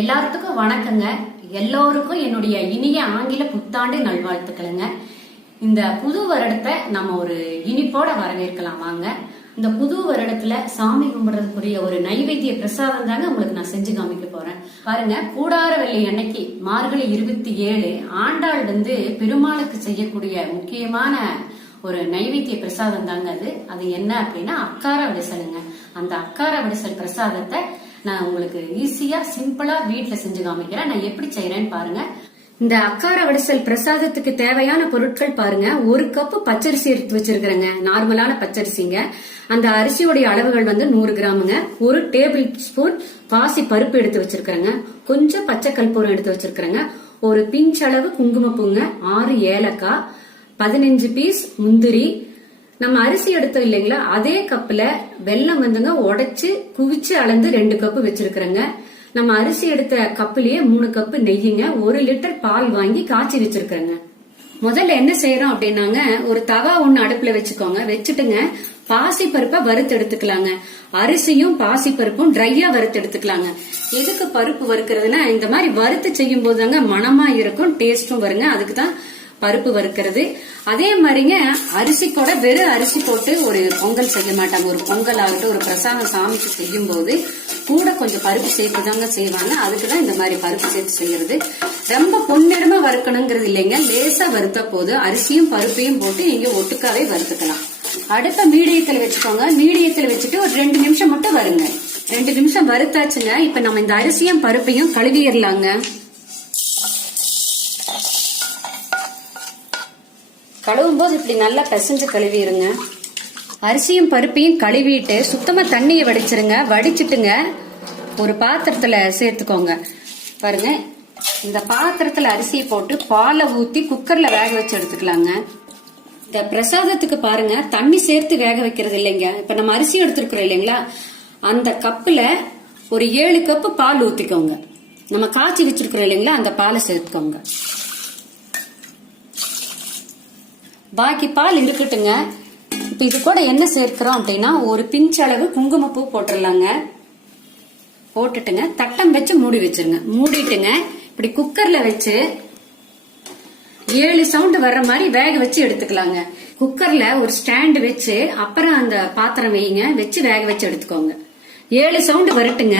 எல்லாத்துக்கும் வணக்கங்க. எல்லோருக்கும் என்னுடைய இனிய ஆங்கில புத்தாண்டு நல்வாழ்த்துக்களுங்க. இந்த புது வருடத்தை நம்ம ஒரு இனிப்போட வரவேற்கலாம் வாங்க இந்த புது வருடத்துல சாமி கும்பிடுறதுக்குரிய ஒரு நைவேத்திய பிரசாதம் தாங்க உங்களுக்கு நான் செஞ்சு காமிக்க போறேன். பாருங்க கூடார வெள்ளி அன்னைக்கு மார்கழி இருபத்தி ஏழு ஆண்டாள் வந்து பெருமாளுக்கு செய்யக்கூடிய முக்கியமான ஒரு நைவேத்திய பிரசாதம் தாங்க அது. அது என்ன அப்படின்னா அக்கார விடசலுங்க அந்த அக்கார விடசல் பிரசாதத்தை நான் உங்களுக்கு ஈஸியா சிம்பிளா வீட்டுல செஞ்சு காமிக்கிறேன். நான் எப்படி செய்யறேன்னு பாருங்க. இந்த அக்கார வடிசல் பிரசாதத்துக்கு தேவையான பொருட்கள் பாருங்க. ஒரு கப்பு பச்சரிசி எடுத்து வச்சிருக்கிறேங்க. நார்மலான பச்சரிசிங்க. அந்த அரிசியோடைய அளவுகள் வந்து நூறு கிராமுங்க. ஒரு டேபிள் ஸ்பூன் பாசி பருப்பு எடுத்து வச்சிருக்கிறேங்க. கொஞ்சம் பச்சை கல்பூரம் எடுத்து வச்சிருக்கிறேங்க. ஒரு பிஞ்ச் அளவு குங்குமப்பூங்க. ஆறு ஏலக்காய். பதினஞ்சு பீஸ் முந்திரி. நம்ம அரிசி எடுத்தோம் இல்லைங்களா? அதே கப்புல வெல்லம் வந்துங்க உடைச்சு குவிச்சு அளந்து ரெண்டு கப்பு வச்சிருக்கிறேங்க. நம்ம அரிசி எடுத்த கப்புலயே மூணு கப்பு நெய்யுங்க. ஒரு லிட்டர் பால் வாங்கி காய்ச்சி வச்சிருக்கிறேங்க. முதல்ல என்ன செய்யறோம் அப்படின்னாங்க ஒரு தவா ஒண்ணு அடுப்புல வச்சுக்கோங்க. வச்சுட்டுங்க பாசி பருப்பை வறுத்து எடுத்துக்கலாங்க. அரிசியும் பாசி பருப்பும் ட்ரையா வறுத்து எடுத்துக்கலாங்க. எதுக்கு பருப்பு வறுக்கிறதுனா இந்த மாதிரி வறுத்து செய்யும் போதுதாங்க மணமா இருக்கும் டேஸ்டும் வருங்க. அதுக்கு தான் பருப்பு வறுக்கிறது. அதே மாதிரிங்க அரிசி கூட வெறும் அரிசி போட்டு ஒரு பொங்கல் செய்ய மாட்டாங்க. ஒரு பொங்கல் ஆகட்டும் ஒரு பிரசாதம் சாமிக்கு செய்யும் போது கூட கொஞ்சம் பருப்பு சேர்த்து தாங்க செய்வாங்க. அதுக்கு தான் இந்த மாதிரி பருப்பு சேர்த்து செய்யறது. ரொம்ப பொன்னிறமா வறுக்கணுங்கிறது இல்லைங்க. லேசா வறுத்தா போதும். அரிசியும் பருப்பையும் போட்டு நீங்க ஒட்டுக்காவே வறுத்துக்கலாம். அடுத்த மீடியத்துல வச்சுக்கோங்க. மீடியத்துல வச்சுட்டு ஒரு ரெண்டு நிமிஷம் மட்டும் வருங்க. ரெண்டு நிமிஷம் வறுத்தாச்சுங்க. இப்ப நம்ம இந்த அரிசியும் பருப்பையும் கழுவிடலாங்க. கழுவும் போது இப்படி நல்லா பிசைஞ்சு கழுவிடுங்க அரிசியும் பருப்பையும் கழுவிட்டு சுத்தமாக தண்ணியை வடிச்சிருங்க. வடிச்சிட்டுங்க. ஒரு பாத்திரத்தில் சேர்த்துக்கோங்க. பாருங்க. இந்த பாத்திரத்தில் அரிசியை போட்டு பாலை ஊற்றி குக்கரில் வேக வச்சு எடுத்துக்கலாங்க. இந்த பிரசாதத்துக்கு பாருங்க. தண்ணி சேர்த்து வேக வைக்கிறது இல்லைங்க. இப்போ நம்ம அரிசி எடுத்துருக்குறோம் இல்லைங்களா? அந்த கப்பில் ஒரு ஏழு கப்பு பால் ஊற்றிக்கோங்க நம்ம காய்ச்சி வச்சிருக்கிறோம் இல்லைங்களா? அந்த பாலை சேர்த்துக்கோங்க. பாக்கி பால் இருக்கட்டுங்க. இப்ப இது கூட என்ன சேர்க்கிறோம் அப்படின்னா ஒரு பிஞ்ச் அளவு குங்குமப்பூ போட்டுடலாங்க. போட்டுட்டுங்க. தட்டம் வச்சு மூடி வச்சிருங்க. மூடிட்டுங்க. இப்படி குக்கர்ல வச்சு ஏழு சவுண்ட் வர்ற மாதிரி வேக வச்சு எடுத்துக்கலாங்க. குக்கர்ல ஒரு ஸ்டாண்ட் வச்சு அப்புறம் அந்த பாத்திரம் வைங்க. வச்சு வேக வச்சு எடுத்துக்கோங்க. ஏழு சவுண்ட் வரட்டுங்க.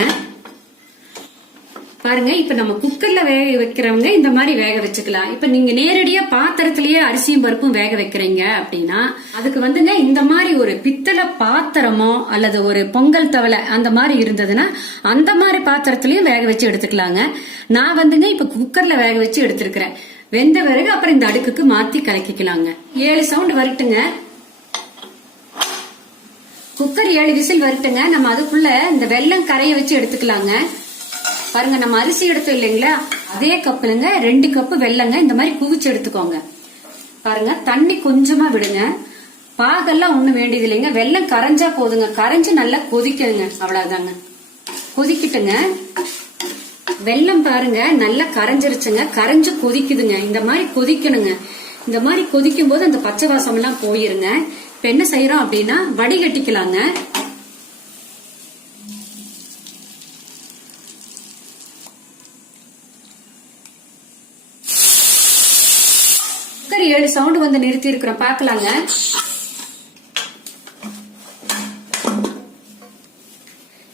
பாருங்க இப்ப நம்ம குக்கர்ல வேக வைக்கிறவங்க இந்த மாதிரி வேக வச்சுக்கலாம். இப்ப நீங்க நேரடியா பாத்திரத்திலேயே அரிசியும் பருப்பும் வேக வைக்கிறீங்க அப்படின்னா அதுக்கு வந்துங்க இந்த மாதிரி ஒரு பித்தளை பாத்திரமோ அல்லது ஒரு பொங்கல் தவளை அந்த மாதிரி இருந்ததுன்னா அந்த மாதிரி பாத்திரத்திலயும் வேக வச்சு எடுத்துக்கலாங்க. நான் வந்துங்க இப்ப குக்கர்ல வேக வச்சு எடுத்திருக்கிறேன். வெந்த பிறகு அப்புறம் இந்த அடுக்குக்கு மாத்தி கலக்கிக்கலாங்க. ஏழு சவுண்ட் வரட்டுங்க. குக்கர் ஏழு விசில் வரட்டுங்க. நம்ம அதுக்குள்ள இந்த வெல்லம் கரைய வச்சு எடுத்துக்கலாங்க. பாருங்க நம்ம அரிசி எடுத்தோம் இல்லைங்களா? அதே கப்புலங்க ரெண்டு கப்பு வெல்லங்க இந்த மாதிரி குவிச்சு எடுத்துக்கோங்க. பாருங்க தண்ணி கொஞ்சமா விடுங்க. பாகெல்லாம் ஒண்ணும் வேண்டியது இல்லைங்க வெல்லம் கரைஞ்சா போதுங்க. கரைஞ்சு நல்லா கொதிக்கணுங்க. அவ்வளவுதாங்க. கொதிக்கிட்டுங்க. வெல்லம் பாருங்க நல்லா கரைஞ்சிருச்சுங்க. கரைஞ்சு கொதிக்குதுங்க. இந்த மாதிரி கொதிக்கணுங்க. இந்த மாதிரி கொதிக்கும் போது அந்த பச்சை வாசம் எல்லாம் போயிருங்க. இப்ப என்ன செய்யறோம் அப்படின்னா வடிகட்டிக்கலாங்க. ஏழு சவுண்ட் வந்து நிறுத்தி இருக்கிறோம். பாக்கலாங்க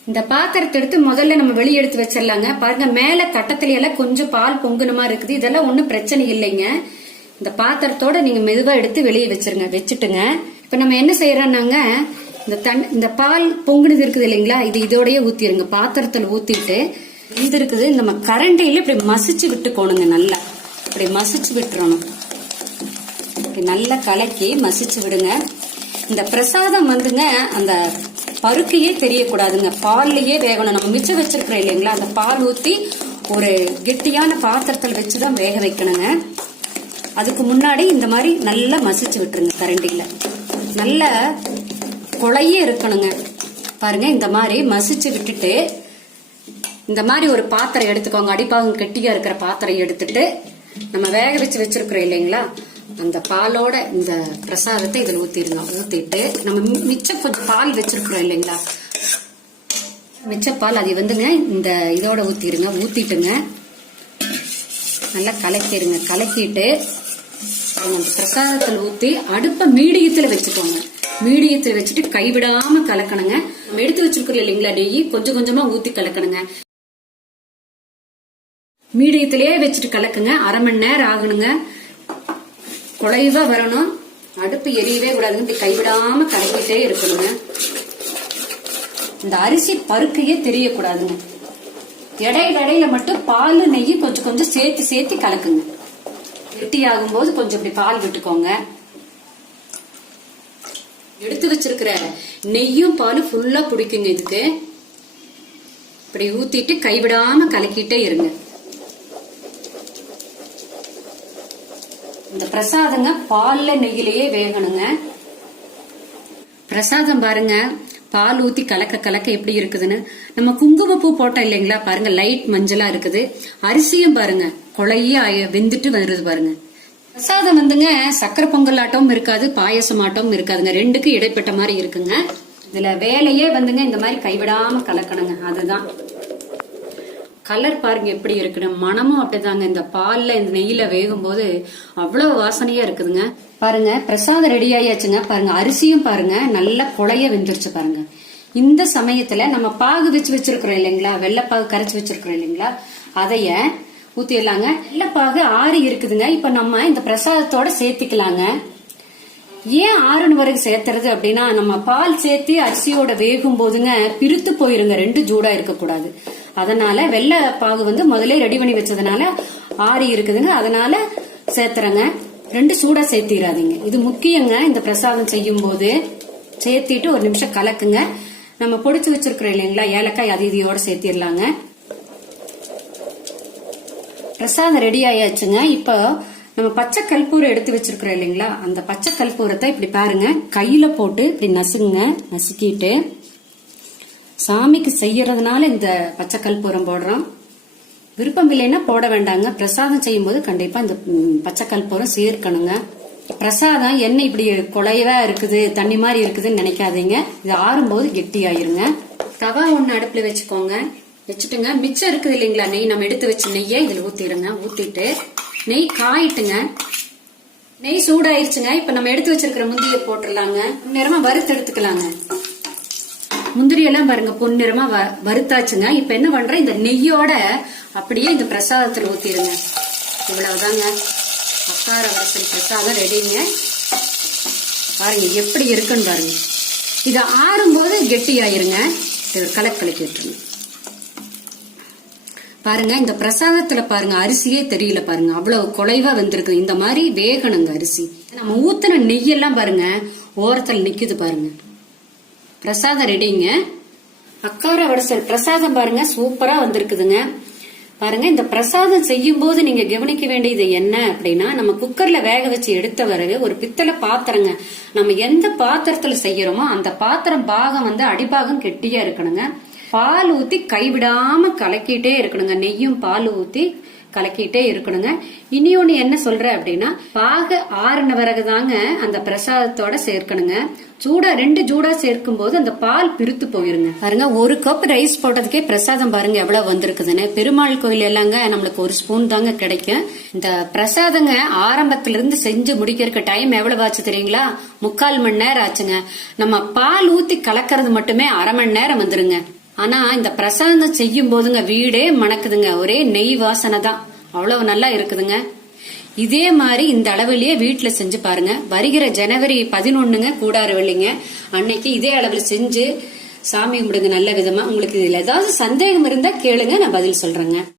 இந்த பாத்திரத்தை எடுத்து முதல்ல நம்ம வெளியே எடுத்து வச்சிடலாங்க. பாருங்க மேல தட்டத்துல எல்லாம் கொஞ்சம் பால் பொங்குனமா இருக்குது. இதெல்லாம் ஒண்ணும் பிரச்சனை இல்லைங்க. இந்த பாத்திரத்தோட நீங்க மெதுவா எடுத்து வெளியே வச்சிருங்க வச்சுட்டுங்க. இப்ப நம்ம என்ன செய்யறோம்னாங்க இந்த தண் இந்த பால் பொங்குனது இருக்குது இல்லைங்களா? இது இதோடய ஊத்திருங்க. பாத்திரத்துல ஊத்திட்டு இது இருக்குது. நம்ம கரண்டியில இப்படி மசிச்சு விட்டுக்கோணுங்க நல்லா. இப்படி மசிச்சு விட்டுறணும். இப்படி நல்லா கலக்கி மசிச்சு விடுங்க. இந்த பிரசாதம் வந்துங்க அந்த பருக்கையே தெரியக்கூடாதுங்க. பால்லையே வேகணும். நம்ம மிச்சம் வச்சிருக்கிறோம் இல்லைங்களா அந்த பால் ஊற்றி ஒரு கெட்டியான பாத்திரத்தில் வச்சு தான் வேக வைக்கணுங்க. அதுக்கு முன்னாடி இந்த மாதிரி நல்லா மசிச்சு விட்டுருங்க கரண்டியில். நல்ல குழையே இருக்கணுங்க. பாருங்க இந்த மாதிரி மசிச்சு விட்டுட்டு இந்த மாதிரி ஒரு பாத்திரம் எடுத்துக்கோங்க. அடிப்பாகம் கெட்டியா இருக்கிற பாத்திரம் எடுத்துட்டு நம்ம வேக வச்சு வச்சிருக்கிறோம் இல்லைங்களா அந்த பாலோட இந்த பிரசாதத்தை இதில் ஊற்றிடுங்க ஊற்றிட்டு நம்ம மி- மிச்சம் கொஞ்சம் பால் வச்சுருக்குறோம் இல்லைங்களா? மிச்ச பால் அது வந்துங்க இந்த இதோட ஊற்றிடுங்க ஊற்றிட்டுங்க நல்லா கலக்கிடுங்க. கலக்கிட்டு அந்த பிரசாதத்தில் ஊற்றி அடுப்பை மீடியத்தில் வச்சுக்கோங்க. மீடியத்தில் வச்சுட்டு கைவிடாமல் கலக்கணுங்க. நம்ம எடுத்து வச்சிருக்கிறோம் இல்லைங்களா டெய்லி கொஞ்சம் கொஞ்சமாக ஊற்றி கலக்கணுங்க. மீடியத்திலேயே வச்சுட்டு கலக்குங்க. அரை மணி நேரம் ஆகணுங்க. குழைவா வரணும். அடுப்பு எரியவே கூடாதுங்க இப்படி கைவிடாம கலக்கிட்டே இருக்கணுங்க. இந்த அரிசி பருக்கையே தெரியக்கூடாதுங்க. இடையில இடையில மட்டும் பால் நெய் கொஞ்சம் கொஞ்சம் சேர்த்து சேர்த்து கலக்குங்க. கெட்டி ஆகும்போது கொஞ்சம் இப்படி பால் விட்டுக்கோங்க. எடுத்து வச்சிருக்கிற நெய்யும் பாலும் ஃபுல்லா பிடிக்குங்க இதுக்கு. இப்படி ஊத்திட்டு கைவிடாம கலக்கிட்டே இருங்க. இந்த பிரசாதங்க பால்ல நெய்யிலேயே வேகணுங்க. பிரசாதம் பாருங்க பால் ஊத்தி கலக்க கலக்க எப்படி இருக்குதுன்னு. நம்ம குங்குமப்பூ போட்டோம் இல்லைங்களா பாருங்க லைட் மஞ்சளா இருக்குது. அரிசியும் பாருங்க கொலையே வெந்துட்டு வருது பாருங்க. பிரசாதம் வந்துங்க சக்கரை பொங்கல் ஆட்டமும் இருக்காது பாயசம் ஆட்டமும் இருக்காதுங்க. ரெண்டுக்கு இடைப்பட்ட மாதிரி இருக்குங்க. இதுல வேலையே வந்துங்க இந்த மாதிரி கைவிடாம கலக்கணுங்க. அதுதான். கலர் பாருங்க எப்படி இருக்குன்னு. மனமும் அப்படிதாங்க. இந்த பால்ல இந்த நெய்யில வேகும் போது அவ்வளவு வாசனையா இருக்குதுங்க. பாருங்க பிரசாதம் ரெடி ஆயாச்சுங்க. பாருங்க அரிசியும் பாருங்க. நல்ல குழைய வெந்துருச்சு பாருங்க. இந்த சமயத்துல நம்ம பாகு வச்சு வச்சிருக்கிறோம் இல்லைங்களா? வெள்ளைப்பாகு கரைச்சு வச்சிருக்கிறோம் இல்லைங்களா? அதைய ஊத்திடலாங்க. வெள்ளைப்பாகு ஆறு இருக்குதுங்க. இப்ப நம்ம இந்த பிரசாதத்தோட சேர்த்திக்கலாங்க. ஏன் ஆறுனு வரைக்கும் சேர்த்துறது அப்படின்னா நம்ம பால் சேர்த்து அரிசியோட வேகும் போதுங்க பிரித்து போயிருங்க. ரெண்டு ஜூடா இருக்கக்கூடாது. அதனால வெள்ளை பாகு வந்து முதல்ல ரெடி பண்ணி வச்சதுனால ஆறி இருக்குதுங்க. அதனால சேர்த்துறங்க. ரெண்டு சூடா சேர்த்திடாதீங்க இது முக்கியங்க. இந்த பிரசாதம் செய்யும் போது சேர்த்திட்டு ஒரு நிமிஷம் கலக்குங்க. நம்ம பொடிச்சு வச்சிருக்கிறோம் இல்லைங்களா? ஏலக்காய் அது இதையோட சேர்த்திடலாங்க பிரசாதம் ரெடி ஆயாச்சுங்க. இப்போ நம்ம பச்சை கல்பூரை எடுத்து வச்சிருக்கிறோம் இல்லைங்களா? அந்த பச்சை கல்பூரத்தை இப்படி பாருங்க. கையில போட்டு இப்படி நசுங்க நசுக்கிட்டு சாமிக்கு செய்யறதுனால இந்த பச்சை கற்பூரம் போடுறோம். விருப்பம் இல்லைன்னா போட வேண்டாங்க. பிரசாதம் செய்யும்போது கண்டிப்பா இந்த பச்சை கற்பூரம் சேர்க்கணுங்க. பிரசாதம் எண்ணெய் இப்படி குழையவா இருக்குது தண்ணி மாதிரி இருக்குதுன்னு நினைக்காதீங்க. இது ஆறும்போது கெட்டி ஆயிருங்க தவா ஒண்ணு அடுப்புல வச்சுக்கோங்க. வச்சுட்டுங்க. மிச்சம் இருக்குது இல்லைங்களா? நெய் நம்ம எடுத்து வச்ச நெய்யை இதுல ஊத்திடுங்க. ஊத்திட்டு நெய் காயிட்டுங்க. நெய் சூடாயிருச்சுங்க. இப்ப நம்ம எடுத்து வச்சிருக்கிற முந்திரியை போட்டுடலாங்க. நேரமா வறுத்து எடுத்துக்கலாங்க. முந்திரி எல்லாம் பாருங்க பொன்னிறமா வ- வறுத்தாச்சுங்க. இப்ப என்ன பண்றேன் இந்த நெய்யோட அப்படியே இந்த பிரசாதத்துல ஊத்திடுங்க. இவ்வளவுதாங்க. அக்கார வசல் பிரசாதம் ரெடிங்க பாருங்க எப்படி இருக்குன்னு பாருங்க. இது ஆறும்போது கெட்டி ஆயிருங்க இது கலக்கு கலக்கி விட்டுருங்க. பாருங்க இந்த பிரசாதத்துல பாருங்க அரிசியே தெரியல பாருங்க. அவ்வளவு குலைவா வந்திருக்கு. இந்த மாதிரி வேகணுங்க அரிசி. நம்ம ஊத்தின நெய்யெல்லாம் பாருங்க ஓரத்துல நிக்குது பாருங்க. பிரசாதம் ரெடிங்க அக்கார வடசல் பிரசாதம் பாருங்க சூப்பரா வந்திருக்குதுங்க. பாருங்க இந்த பிரசாதம் செய்யும் போது நீங்க கவனிக்க வேண்டியது என்ன அப்படின்னா நம்ம குக்கர்ல வேக வச்சு எடுத்த பிறகு ஒரு பித்தளை பாத்திரங்க. நம்ம எந்த பாத்திரத்துல செய்யறோமோ அந்த பாத்திரம் பாகம் வந்து அடிபாகம் கெட்டியா இருக்கணுங்க. பால் ஊத்தி கைவிடாம கலக்கிட்டே இருக்கணுங்க. நெய்யும் பால் ஊத்தி கலக்கிட்டே இருக்கணுங்க. இனி ஒண்ணு என்ன சொல்ற அப்படின்னா பாக ஆறுன பிறகு தாங்க அந்த பிரசாதத்தோட சேர்க்கணுங்க. சூடா ரெண்டு சூடா சேர்க்கும் போது அந்த பால் பிரித்து போயிருங்க. பாருங்க ஒரு கப் ரைஸ் போட்டதுக்கே பிரசாதம் பாருங்க எவ்வளவு வந்திருக்குதுன்னு. பெருமாள் கோயில் எல்லாங்க நம்மளுக்கு ஒரு ஸ்பூன் தாங்க கிடைக்கும். இந்த பிரசாதங்க ஆரம்பத்துல இருந்து செஞ்சு முடிக்கிறதுக்கு டைம் எவ்வளவு ஆச்சு தெரியுங்களா? முக்கால் மணி நேரம் ஆச்சுங்க. நம்ம பால் ஊத்தி கலக்கிறது மட்டுமே அரை மணி நேரம் வந்துருங்க. ஆனா இந்த பிரசாதம் செய்யும் போதுங்க வீடே மணக்குதுங்க. ஒரே நெய் வாசனை தான். அவ்வளவு நல்லா இருக்குதுங்க. இதே மாதிரி இந்த அளவுலயே வீட்டுல செஞ்சு பாருங்க. வருகிற ஜனவரி பதினொன்னுங்க கூடாறு வெள்ளிங்க அன்னைக்கு இதே அளவில் செஞ்சு சாமி கும்பிடுங்க நல்ல விதமா. உங்களுக்கு இதுல ஏதாவது சந்தேகம் இருந்தா கேளுங்க நான் பதில் சொல்றேங்க.